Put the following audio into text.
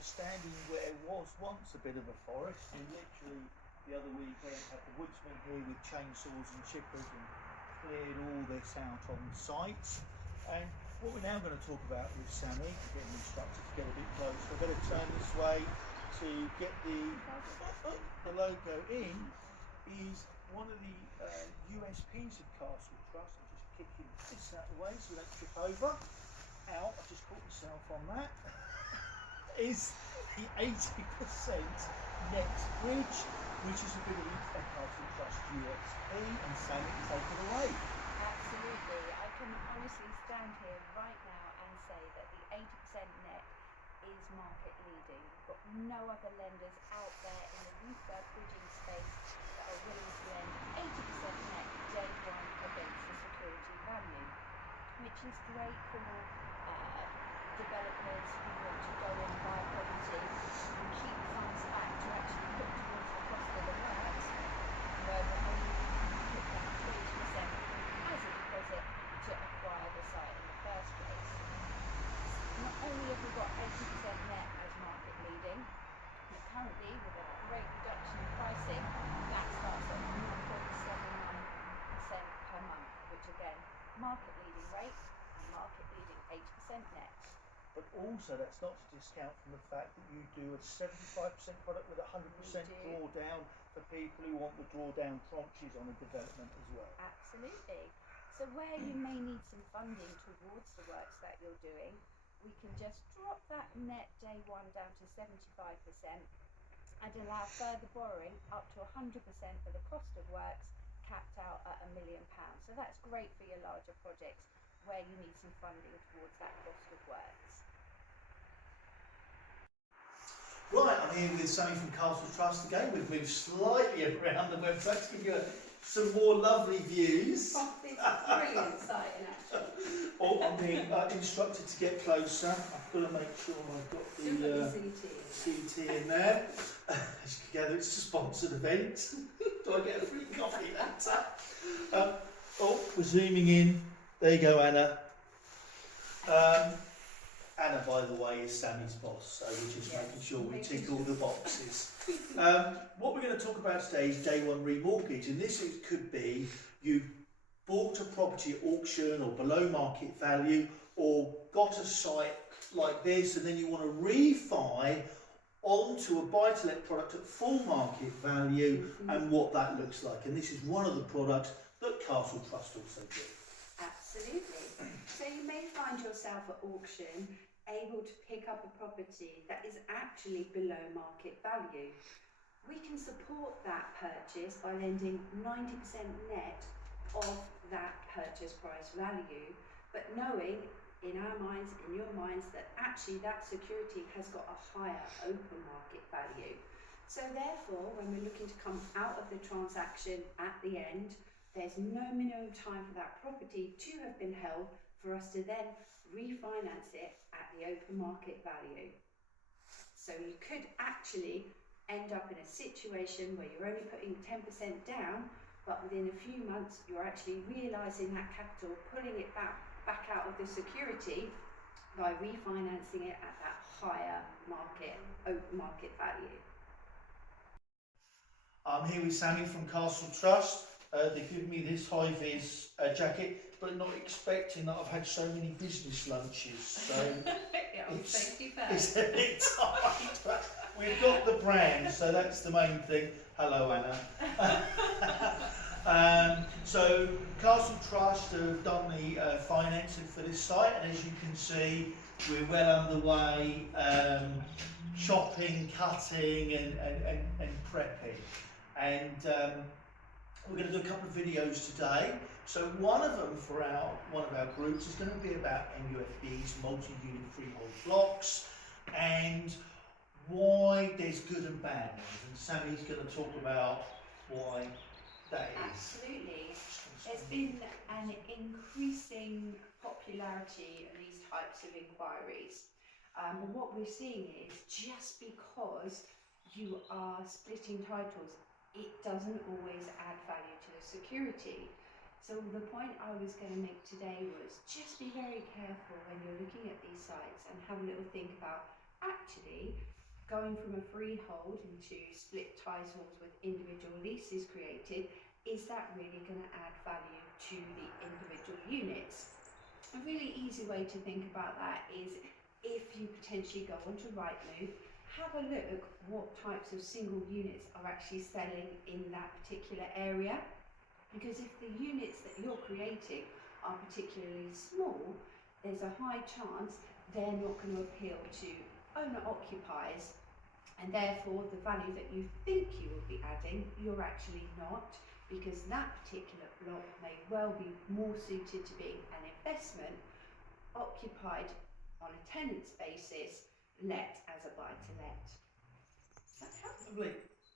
we're standing where was once a bit of a forest. We literally, the other weekend, had the woodsmen here with chainsaws and chippers and cleared all this out on site. And what we're now going to talk about with Sammy, getting instructed to get a bit closer, I better turn this way to get the logo in, is one of the USPs of Castle Trust. I'm just kicking this out of the way so we don't trip over. Ow, I just caught myself on that. Is the 80% net bridge, which is a bit of a Castle Trust USP, and Sammy can take it away. Absolutely. I can honestly stand here right now and say that the 80% net is market leading. We've got no other lenders out there in the refurb bridging space that are willing to lend 80% net day one against the security value, which is great for developers who want to go in, buy a property and keep funds back to actually put towards the cost of the works, where we're only put that 20% as a deposit to acquire the site in the first place. Not only have we got 80% net as market leading, but currently with a great reduction in pricing, that starts at 0.79% per month, which again, market leading rate and market leading 80% net. But also that's not to discount from the fact that you do a 75% product with 100% drawdown for people who want the drawdown tranches on a development as well. Absolutely. So where you may need some funding towards the works that you're doing, we can just drop that net day one down to 75% and allow further borrowing up to 100% for the cost of works, capped out at £1 million. So that's great for your larger projects where you need some funding towards that cost of works. Right, I'm here with Sammy from Castle Trust again. We've moved slightly around the website to give you some more lovely views. Oh, this is really exciting actually. Oh, I'm being instructed to get closer. I've got to make sure I've got the CT in there. As you can gather, it's a sponsored event. Do I get a free coffee later? Oh, we're zooming in. There you go, Anna. Anna, by the way, is Sammy's boss, so we're just making sure we tick all the boxes. What we're going to talk about today is day one remortgage, and this could be you bought a property at auction or below market value, or got a site like this, and then you want to refi onto a buy-to-let product at full market value, and what that looks like. And this is one of the products that Castle Trust also do. Absolutely. So you may find yourself at auction able to pick up a property that is actually below market value. We can support that purchase by lending 90% net of that purchase price value, but knowing in our minds, in your minds, that actually that security has got a higher open market value. So therefore, when we're looking to come out of the transaction at the end, there's no minimum time for that property to have been held for us to then refinance it at the open market value. So you could actually end up in a situation where you're only putting 10% down, but within a few months you're actually realising that capital, pulling it back out of the security by refinancing it at that higher open market value. I'm here with Sammy from Castle Trust. They give me this high-vis jacket, but not expecting that I've had so many business lunches. So it's a bit tight, but we've got the brand, so that's the main thing. Hello, Anna. So Castle Trust have done the financing for this site, and as you can see, we're well underway, chopping, cutting, and prepping. And we're going to do a couple of videos today. So one of them for one of our groups is going to be about MUFBs, multi-unit freehold blocks, and why there's good and bad ones. And Sammy's going to talk about why that is. Absolutely. There's been an increasing popularity of these types of inquiries. And what we're seeing is just because you are splitting titles, it doesn't always add value to the security. So the point I was going to make today was just be very careful when you're looking at these sites and have a little think about, actually, going from a freehold into split titles with individual leases created, is that really going to add value to the individual units? A really easy way to think about that is if you potentially go onto Rightmove, have a look what types of single units are actually selling in that particular area. Because if the units that you're creating are particularly small, there's a high chance they're not going to appeal to owner-occupiers, and therefore the value that you think you will be adding, you're actually not, because that particular block may well be more suited to being an investment, occupied on a tenant's basis, let as a buy-to-let. Does that help? Lovely.